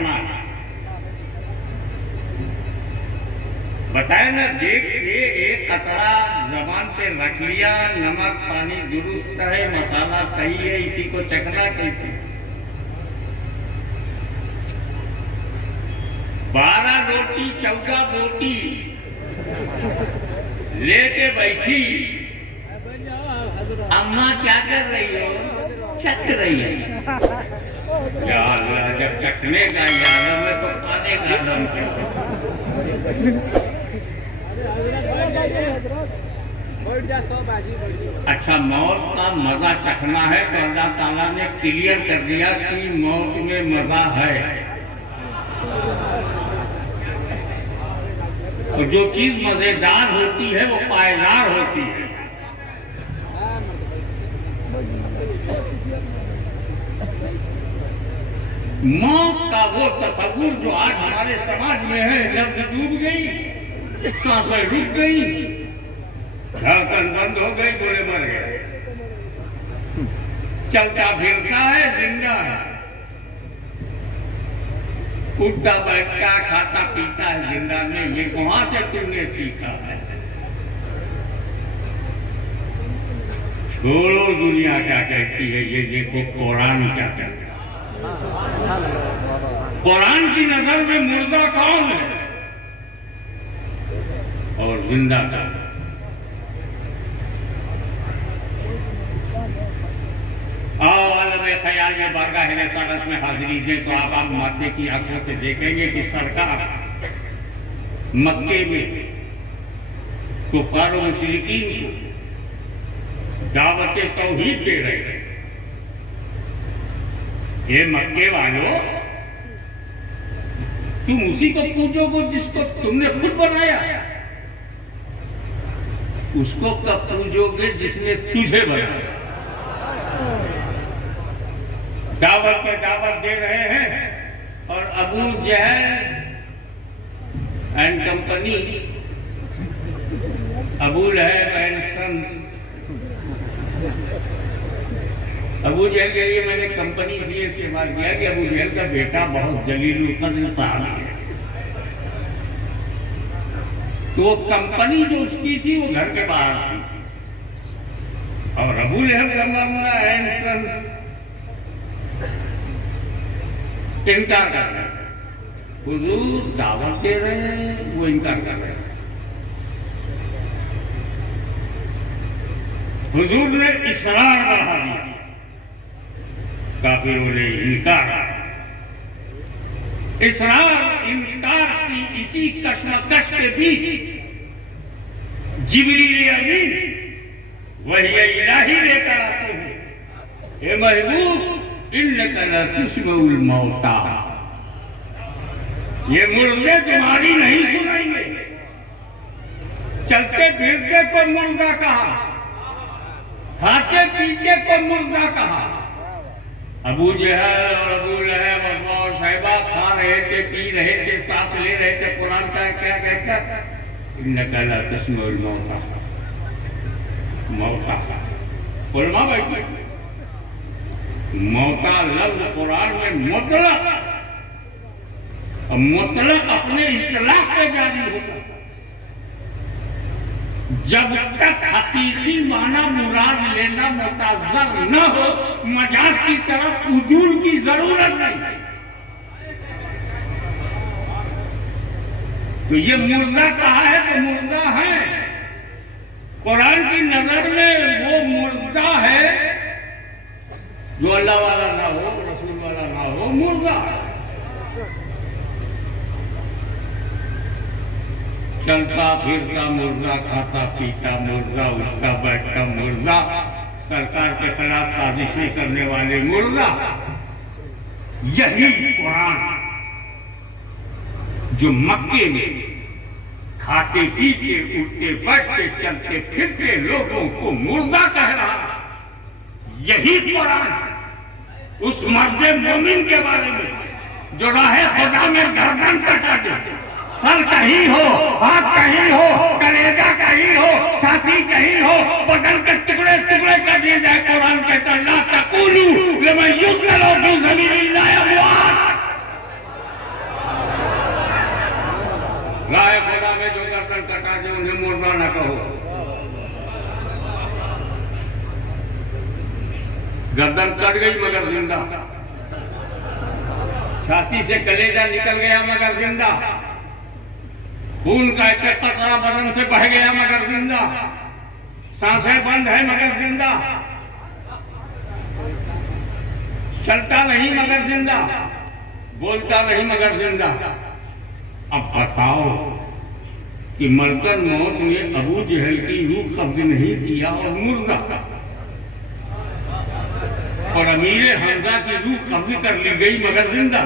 चखना है। बताए ना, देख से एक कतरा जबान पे रख लिया, नमक पानी दुरुस्त है, मसाला सही है, इसी को चखना कहते। 12 रोटी 14 बोटी लेके बैठी, अम्मा क्या कर रही हो? चख रही है। यार जब चखने का यार मैं तो खाने का दम अच्छा, मौत का मजा चखना है तो अल्लाह ताला ने क्लियर कर दिया कि मौत में मजा है। तो जो चीज मजेदार होती है वो पायदार होती है। मौत का वो तस्वुर जो आज हमारे समाज में है, लफ्ज डूब गई, सांसें रुक गई, धड़कन बंद हो गई, गोले मर गए। चलता फिरता है, जिंदा है, उठता बैठता खाता पीता है, जिंदा में। ये कहां से तुमने सीखा है? छोड़ो दुनिया क्या कहती है, ये देखो कुरान क्या कहता है। कुरान की नजर में मुर्दा कौन है और जिंदा कौन? आओ आलम ख्याल में बारगाह रिसालत में हाजिरी दें तो आप माथे की आंखों से देखेंगे कि सरकार मक्के में कुफार और मुशरिकीन को दावत तौहीद दे रहे हैं। ये मक्के वालों, तुम उसी को पूजोगे जिसको तुमने खुद बनाया, उसको कब पूजोगे जिसने तुझे बनाया? दावत पे दावत दे रहे हैं और Abu Jahl and company, Abu Lahab and sons. Abu Jahl के लिए मैंने कंपनी इसलिए इस्तेमाल किया कि अबू जहल का बेटा बहुत जलील कद्र साहब है। तो वो कंपनी जो उसकी थी वो घर के बाहर थी, और अबू लहब का मामला एंड सन्स इनकार कर रहे हैं। हुजूर दावत दे रहे हैं, वो इनकार कर रहे हैं। हुजूर ने इसरार बढ़ा दिया, काफिरों ने इनकार। इसरार इनकार की इसी कशमकश के बीच जिब्रील अमीन वही इलाही लेकर आते हैं, हे महबूब इन्नका ला तुस्मिउल मौता, ये मुर्दे तुम्हारी नहीं सुनाएंगे। चलते फिरते को मुर्दा कहा, खाते पीते को मुर्दा कहा। अबू जहल और अबू लहब और शैबा खा रहे थे, पी रहे थे, सांस ले रहे थे। कुरान का क्या कहता? इन्नका ला तुस्मिउल मौता, मौता उलमा बैठे। मौता लफ्ज कुरान में मुतलक, और मुतलक अपने इतलाक पे जारी होगा। जब तक हकीकी माना मुराद लेना मुताज़र न हो, मजाज की तरफ उदूल की जरूरत नहीं। तो ये मुर्दा कहा है तो मुर्दा है। कुरान की नजर में वो मुर्दा है जो अल्लाह वाला ना हो, रसूल वाला ना हो, मुर्दा। चलता फिरता मुर्दा, खाता पीता मुर्दा, उठता बैठता मुर्दा, सरकार के खिलाफ साजिशें करने वाले मुर्दा। यही कुरान जो मक्के में खाते पीते उठते बैठते चलते फिरते लोगों को मुर्दा कह रहा, यही कुरान उस मर्द मोमिन के बारे में जो राहे खुदा में गर्दन कटा दे, सर कहीं हो, हाथ कहीं हो, कलेजा कहीं हो, छाती कहीं हो, बदन के टुकड़े टुकड़े कर दिए जाए। कुरान कहता ला तक़ूलू लिमन युक़्तलू फी सबीलिल्लाह अमवात, गर्दन कटा दे उन्हें मुर्दा न कहो। गर्दन कट गई मगर जिंदा, छाती से कलेजा निकल गया मगर जिंदा, खून का एक कतरा बदन से बह गया मगर जिंदा, सांसें बंद है मगर जिंदा, चलता नहीं मगर जिंदा, बोलता नहीं मगर जिंदा। अब बताओ कि मरकर मौत ने अबू जहल की रूह कब्ज नहीं किया और मुर्दा, और अमीर हमजा की रूह कब्ज कर ली गई मगर जिंदा।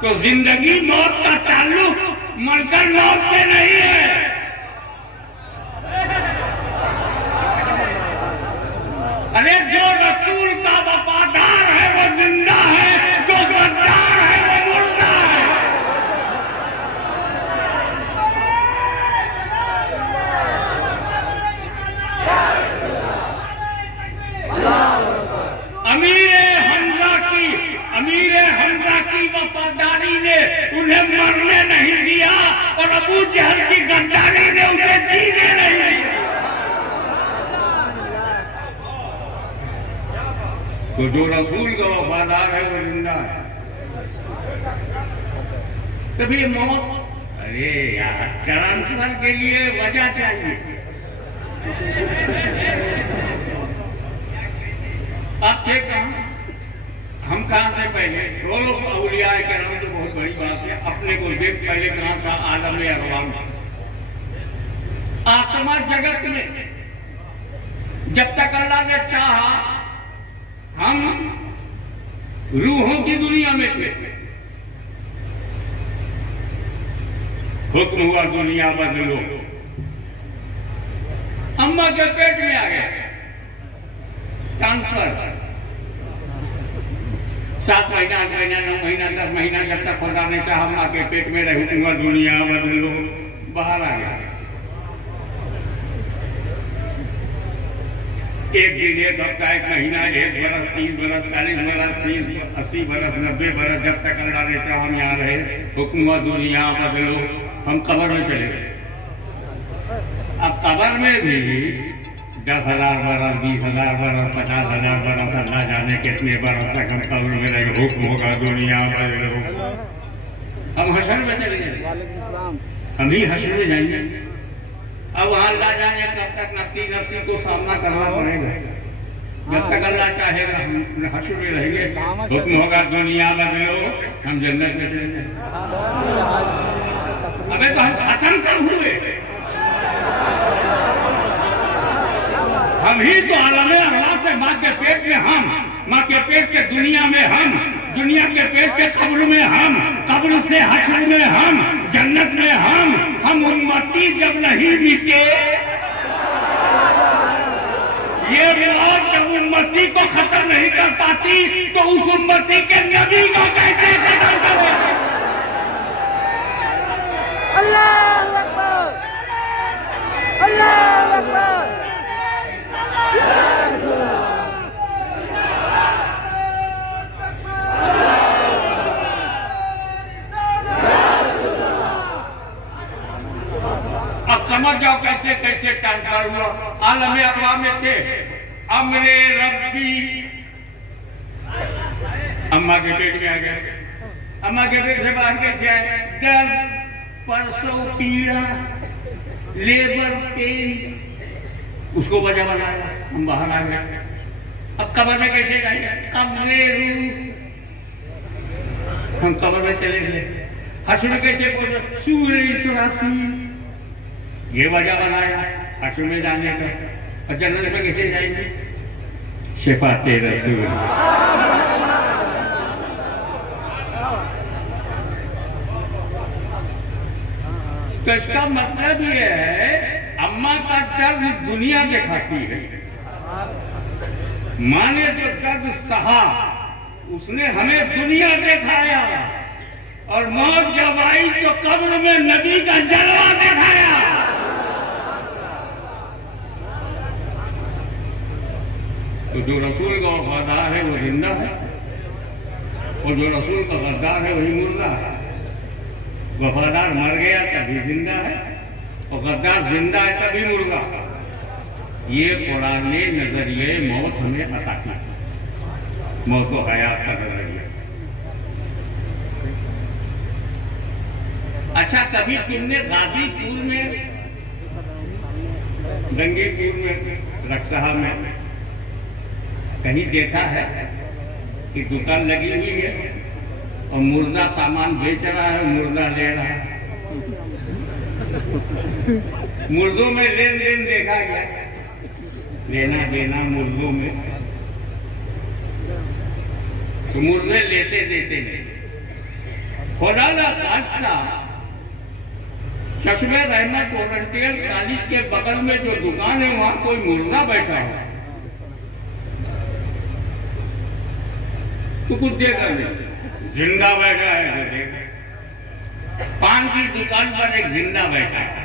तो जिंदगी मौत का ताल्लुक मरकर मौत से नहीं है। अरे जो रसूल का वफादार है वो जिंदा है, जो गद्दार है वो मुर्दा है। अमीर हमजा की वफादारी ने उन्हें मरने नहीं दिया और अबू जहल की गद्दारी ने उसे जीने नहीं दिया। तो जो रसूल का वफादार है वो जिंदा है। कभी मौत, अरे यार ट्रांसफर के लिए वजह चाहिए। आप थे कहां, हम कहां से पहले छोड़ो औलिया करम तो बहुत बड़ी बात है, अपने को देख पहले कहां था, आलम अरवाम आत्मा जगत में। जब तक अल्लाह ने चाहा हम रूहों की दुनिया में थे, हुक्म हुआ दुनिया बदलो, अम्मा के पेट में आ गया ट्रांसफर। 7 महीना 8 महीना 9 महीना 10 महीना जब तक खुदा ने चाहा मां के पेट में रहूंगा, दुनिया बदलो, बाहर आ गया। एक दिन, एक हफ्ता, 1 महीना, 1 बरस, 30 बरस, 40 बरस, 30, 80 बरस, 90 बरस, जब तक अल्लाह ने चाहा हम यहाँ रहे। हुक्म दुनिया बदलो, हम कब्र में चले गए। अब कब्र में भी 10,000 बरस, 20,000 बरस, 50,000 बरस, अल्लाह जाने कितने बरस तक हम कब्र में रहे। हुक्म होगा दुनिया बदलो, हम हशर में चले जाएंगे, हम ही हशर में जाएंगे। अब वहां अल्लाह जाने कब तक नफ्सी नफ्सी को सामना करना पड़ेगा। जब तक अल्लाह चाहेगा हम हशर में रहेंगे। हुक्म होगा दुनिया बदलो, हम जन्नत में चले जाएंगे। अबे तो हम खत्म कब हुए? हम ही तो आलम अल्लाह से, माँ के पेट में हम, माँ के पेट से दुनिया में हम, दुनिया के पेट से कब्र में हम, कब्र से हश्र में हम, जन्नत में हम उम्मती जब नहीं मिटे, ये मौत जब उम्मती को खत्म नहीं कर पाती तो उस उम्मती के नबी को कैसे खत्म करें? अल्लाह अकबर, अल्लाह अकबर। अब समझ जाओ कैसे कैसे ट्रांसफर हुआ। आलम अरवाह में थे, अमरे रब्बी, अम्मा के पेट में आ गए। अम्मा के पेट से बाहर कैसे आए? दर्द, परसों पीड़ा, लेबर पेन, उसको वजह बनाया, हम बाहर आ गए। अब कब्र में कैसे जाएंगे? कब्रे रूह, हम कब्र में चले गए। हश्र कैसे बोले? सूर इसराफील, ये वजह बनाया हश्र में जाने का। और जन्नत में कैसे जाएंगे? शिफाते रसूल। तो इसका मतलब ये है, अम्मा का दर्द दुनिया दिखाती है। माँ ने जो दर्द सहा उसने हमें दुनिया दिखाया, और मौत जब आई तो कब्र में नबी का जलवा दिखाया। तो जो रसूल का वफादार है वो जिंदा है, और जो रसूल का गद्दार है वही मुर्दा है। वफादार मर गया तभी जिंदा है, और गद्दार जिंदा है तभी मुर्गा। ये कुरान ने नजरिए मौत हमें अता की, मौत को हयात का नजरिया। अच्छा, कभी तुमने गाजीपुर में, गंगीपुर में, रक्सहा में कहीं देखा है कि दुकान लगी हुई है और मुर्दा सामान बेच रहा है, मुर्दा ले रहा है? मुर्दों में लेन देन देखा गया, लेना देना मुर्दों में, तो मुर्दे लेते देते नहीं। खुदा ना खास्ता चश्मे रहमत ओरिएंटल कॉलेज के बगल में जो दुकान है वहां कोई मुर्दा बैठा है तो कुछ देगा नहीं, जिंदा बैठा है जो देगा। पान की दुकान पर एक जिंदा बैठा है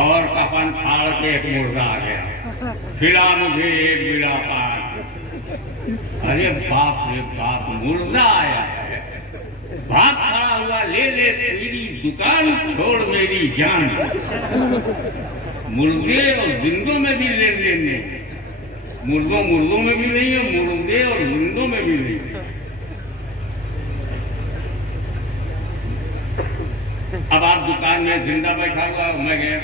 और कफन फाड़ के एक मुर्दा आ गया, खिला मुझे एक बिला पान। अरे बाप रे बाप, मुर्दा आया है, भाग खड़ा हुआ, ले ले मेरी दुकान, छोड़ मेरी जान। मुर्दे और जिंदों में भी लेन देन नहीं, मुर्दों में भी नहीं है, मुर्दे और जिंदों में भी नहीं। अब आप दुकान में जिंदा बैठा हुआ, मैं गया,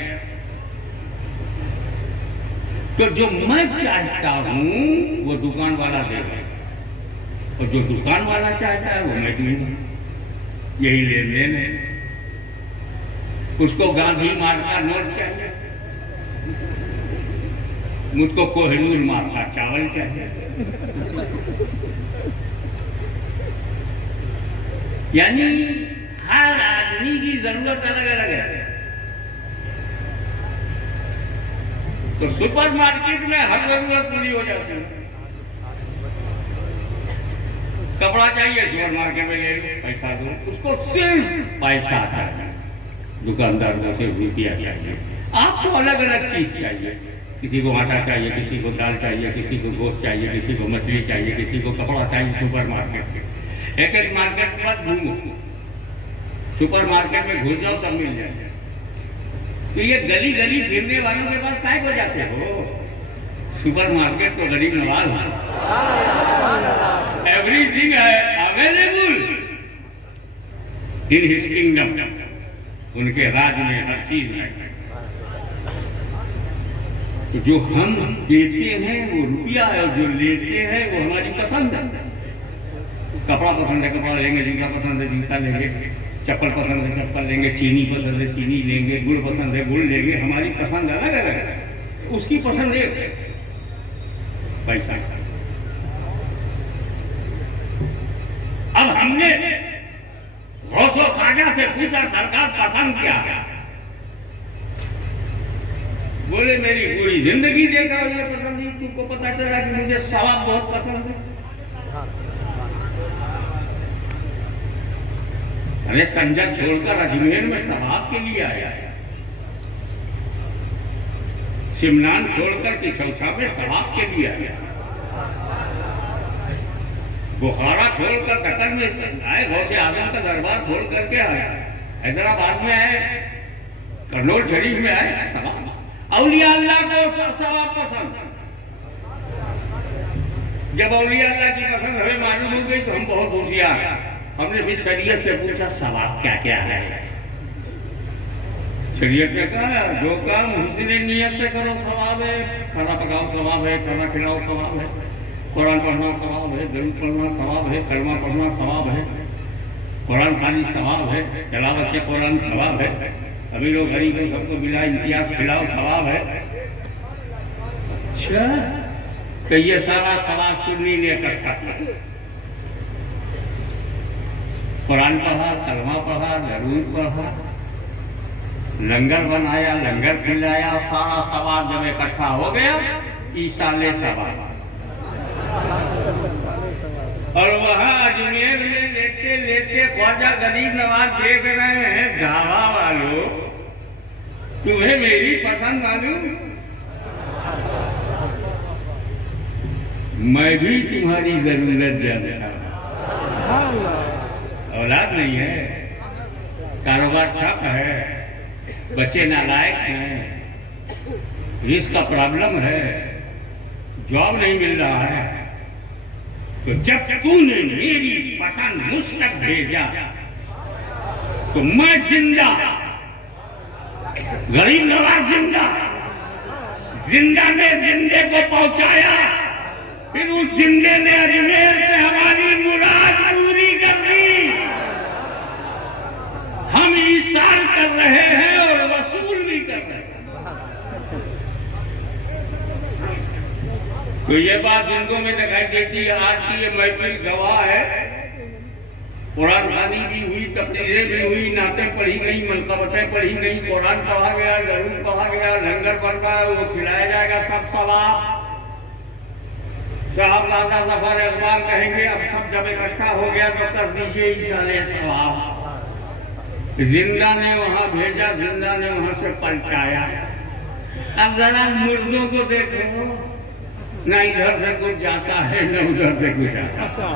तो जो मैं चाहता हूं वो दुकान वाला देगा और जो दुकान वाला चाहता है वो मैं दूंगा। यही लेन देन है। उसको गांधी मार्ग का नोट चाहिए, मुझको कोहिनूर मार्ग का चावल चाहिए। यानी हर आदमी की जरूरत अलग अलग है। तो सुपरमार्केट में हर जरूरत पूरी हो जाती है। कपड़ा चाहिए, सुपरमार्केट में ले लो, पैसा दो, उसको सिर्फ पैसा चाहिए। दुकानदार को सिर्फ रुपया चाहिए। आपको अलग अलग चीज चाहिए, किसी को आटा चाहिए, किसी को दाल चाहिए, किसी को गोश्त चाहिए, किसी को मछली चाहिए, किसी को कपड़ा चाहिए। सुपरमार्केट में एक एक मार्केट पर घूमो, सुपरमार्केट में घुस जाओ, सब मिल जाए। तो ये गली गली फिरने वालों के पास काय को जाते हो? सुपरमार्केट तो गरीब नवाज है, एवरीथिंग है अवेलेबल इन हिज किंगडम। उनके राज में हर चीज है। तो जो हम देते हैं वो रुपया है, जो लेते हैं वो हमारी पसंद है। कपड़ा पसंद है कपड़ा लेंगे, जूता पसंद है जूता लेंगे, चप्पल पसंद है चप्पल लेंगे, चीनी पसंद है चीनी लेंगे, गुड़ पसंद है गुड़ लेंगे। हमारी पसंद अलग अलग है, उसकी पसंद है पैसा। अब हमने गौसो खाजा से पूछा सरकार पसंद क्या है? बोले मेरी पूरी जिंदगी देखा ये पसंद नहीं। तुमको पता चला कि मुझे सवाब बहुत पसंद है। अरे संजय छोड़कर अजमेर में सवाब के लिए आया है, सिमनान छोड़कर किशौछा में सवाब के लिए आया, बुखारा छोड़कर कतर में आए, गौसे आजम का दरबार छोड़ करके आया, हैदराबाद में आए, कन्नौज शरीफ में आए, सवाब। औलिया अल्लाह को सवाब पसंद। जब औलिया अल्लाह की पसंद हमें मालूम हो गई तो हम बहुत होशियार। हमने भी शरीयत से पूछा सवाब क्या क्या है। शरीयत ने कहा जो काम हुस्न नियत से करो सवाब है, खाना पकाओ सवाब है, खाना खिलाओ सवाब है, कुरान पढ़ना सवाब है, दरूद पढ़ना सवाब है, कलमा पढ़ना सवाब है, कुरान खानी सवाब है, तिलावत के कुरान सवाब है, अभी लोग गरीब सबको मिला इम्तियाज खिलाओ सवाब है। अच्छा, तो ये सारा सवाब सुन्नी ने इकट्ठा किया। कुरान पढ़ा, कलमा पढ़ा, दरूद पढ़ा, लंगर बनाया, लंगर खिलाया, सारा सवाब जब इकट्ठा हो गया ईसाले सवाब। और वहां अजमेर में लेते लेते ख्वाजा गरीब नवाज देख रहे हैं, ढाबा वालों तुम्हें मेरी पसंद मालूम, मैं भी तुम्हारी जरूरत जानता हूं। औलाद नहीं है, कारोबार ठप है, बच्चे नालायक हैं, रिस्क का प्रॉब्लम है, जॉब नहीं मिल रहा है, तो जब तूने मेरी पसंद मुझ तक भेजा तो मैं जिंदा, गरीब नवाज जिंदा, जिंदा ने जिंदे को पहुंचाया, फिर उस जिंदे ने अजमेर से हमारी मुराद पूरी कर दी। हम ईसार कर रहे हैं और वसूल भी कर रहे हैं। तो ये बात जिनको में दिखाई देती है। आज की ये महफिल गवाह है, कुरान खानी भी हुई, तफसीरें भी हुई, नातें पढ़ी गई, मनकबतें पढ़ी गई, कुरान पढ़ा गया, जरूर पढ़ा गया, लंगर बन रहा है, वो खिलाया जाएगा, सब सवाब। साहबजादा जफर इकबाल कहेंगे अब सब जब इकट्ठा हो गया तो कर दीजिए इशारे सवाब। जिंदा ने वहां भेजा, जिंदा ने वहां से पलटाया। अब जरा मुर्दों को देखो, ना इधर से कुछ जाता है न उधर से कुछ आता है।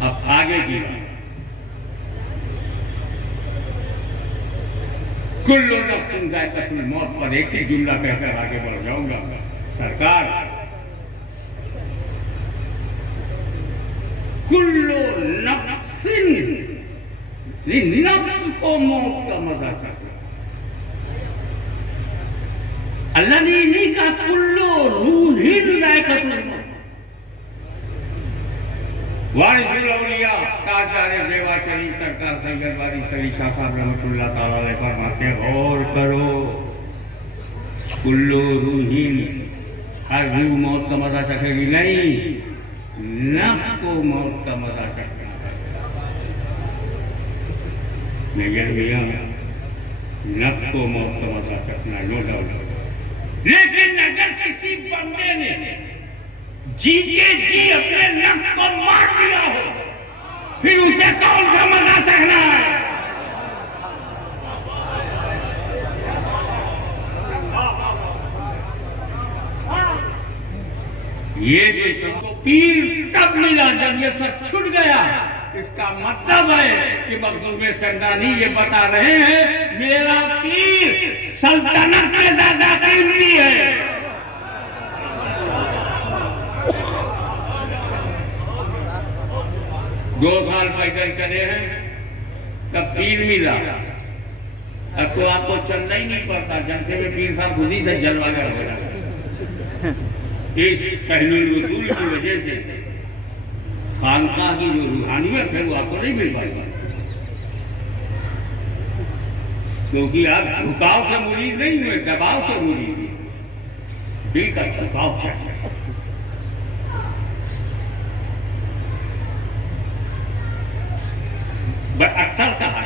अब आगे की बात, कुल्लू नफ्सिन ज़ाइक़तुल मौत पर एक ही जुमला कहकर आगे बढ़ जाऊंगा। सरकार, कुल्लू नफ्सिन, नफ्स को मौत का मजा करता। अल्लाह ने नहीं कहा कुल्लू रूहिन ज़ाइक़तुल मौत। वारिसुल औलिया आचार्य देवाचरी सरकार सैयद वारिस अली शाह साहब रहमतुल्लाह ताला अलैह फरमाते हैं, गौर करो, कुल्लू रूहीन, हर रूह मौत का मजा चखेगी नहीं, नफ्स को मौत का मजा चखना है। नफ्स को मौत का मजा चखना, नो डाउट। लेकिन अगर किसी बंदे ने जी के जी अपने नफ्स को मार दिया हो, फिर उसे कौन सा मजा चखना है? ये जो सबको पीर तब मिला जब ये सब छूट गया। इसका मतलब है कि मखदूम सरदानी ये बता रहे हैं मेरा पीर सल्तनत में ज्यादा कीमती है। दो साल पैदल चले हैं, तब पीर मिला। अब तो आपको चलना ही नहीं पड़ता, जलसे में पीर साहब खुद ही से जलवा कर हो जाता। इस सहलुल वसूल की वजह से खानका की जो रूहानियत है वो आपको नहीं मिल पाएगी, क्योंकि आप झुकाव से मुरीद नहीं हुए, दबाव से मुरीद, दिल का झुकाव चाहिए। अक्सर कहा,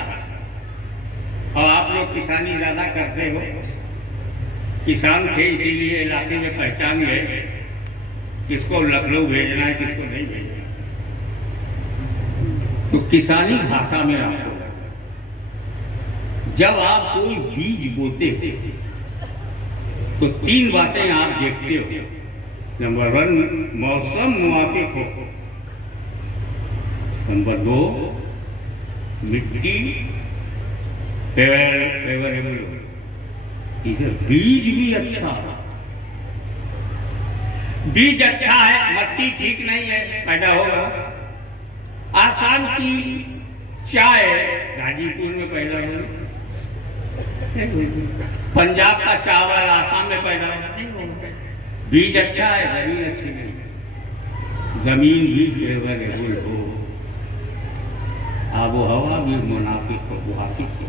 और आप लोग किसानी ज्यादा करते हो, किसान थे इसीलिए इलाके में पहचान गए किसको लखनऊ भेजना है, किसको नहीं भेजना। तो किसानी भाषा में आपको जब आप कोई बीज बोते हो तो तीन बातें आप देखते हो। नंबर 1, मौसम मुवाफिक हो। नंबर 2, मिट्टी फेवरेबल हो। इसे बीज भी अच्छा, बीज अच्छा है, मट्टी ठीक नहीं है, पैदा होगा। आसाम की चाय गाजीपुर में पैदा होगी, पंजाब का चावल आसाम में पैदा होगा। बीज अच्छा है, जमीन अच्छी नहीं। जमीन भी फेवरेबल हो, आबो हवा भी मुनाफिक हो, मुहाफिक हो,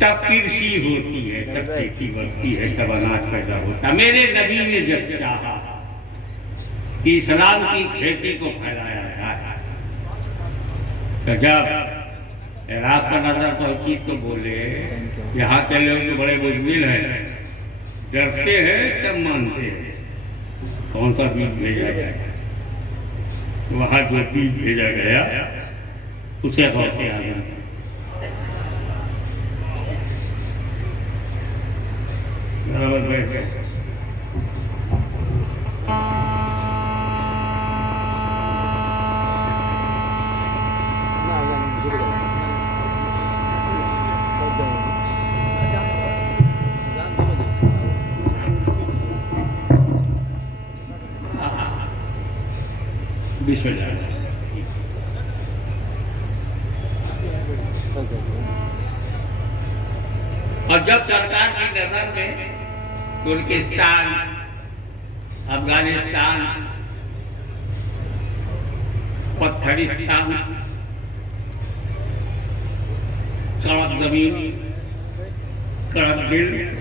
तब कृषि होती है, तब खेती बढ़ती है, तब अनाज पैदा होता। मेरे नबी ने जब चाहा कि इस्लाम की खेती को फैलाया जाए, तो जब इराक का नजर पहुंची तो बोले यहाँ के लोग तो बड़े बुजदिल हैं, डरते हैं तब मानते हैं, कौन सा बीज भेजा जाए। वहां जो बीज भेजा गया उसे गौर से आ गया। बिस्मिल्लाह। और जब सरकार की नजर में तुर्किस्तान, अफगानिस्तान, पत्थरिस्तान, कड़क जमीन, कड़क दिल,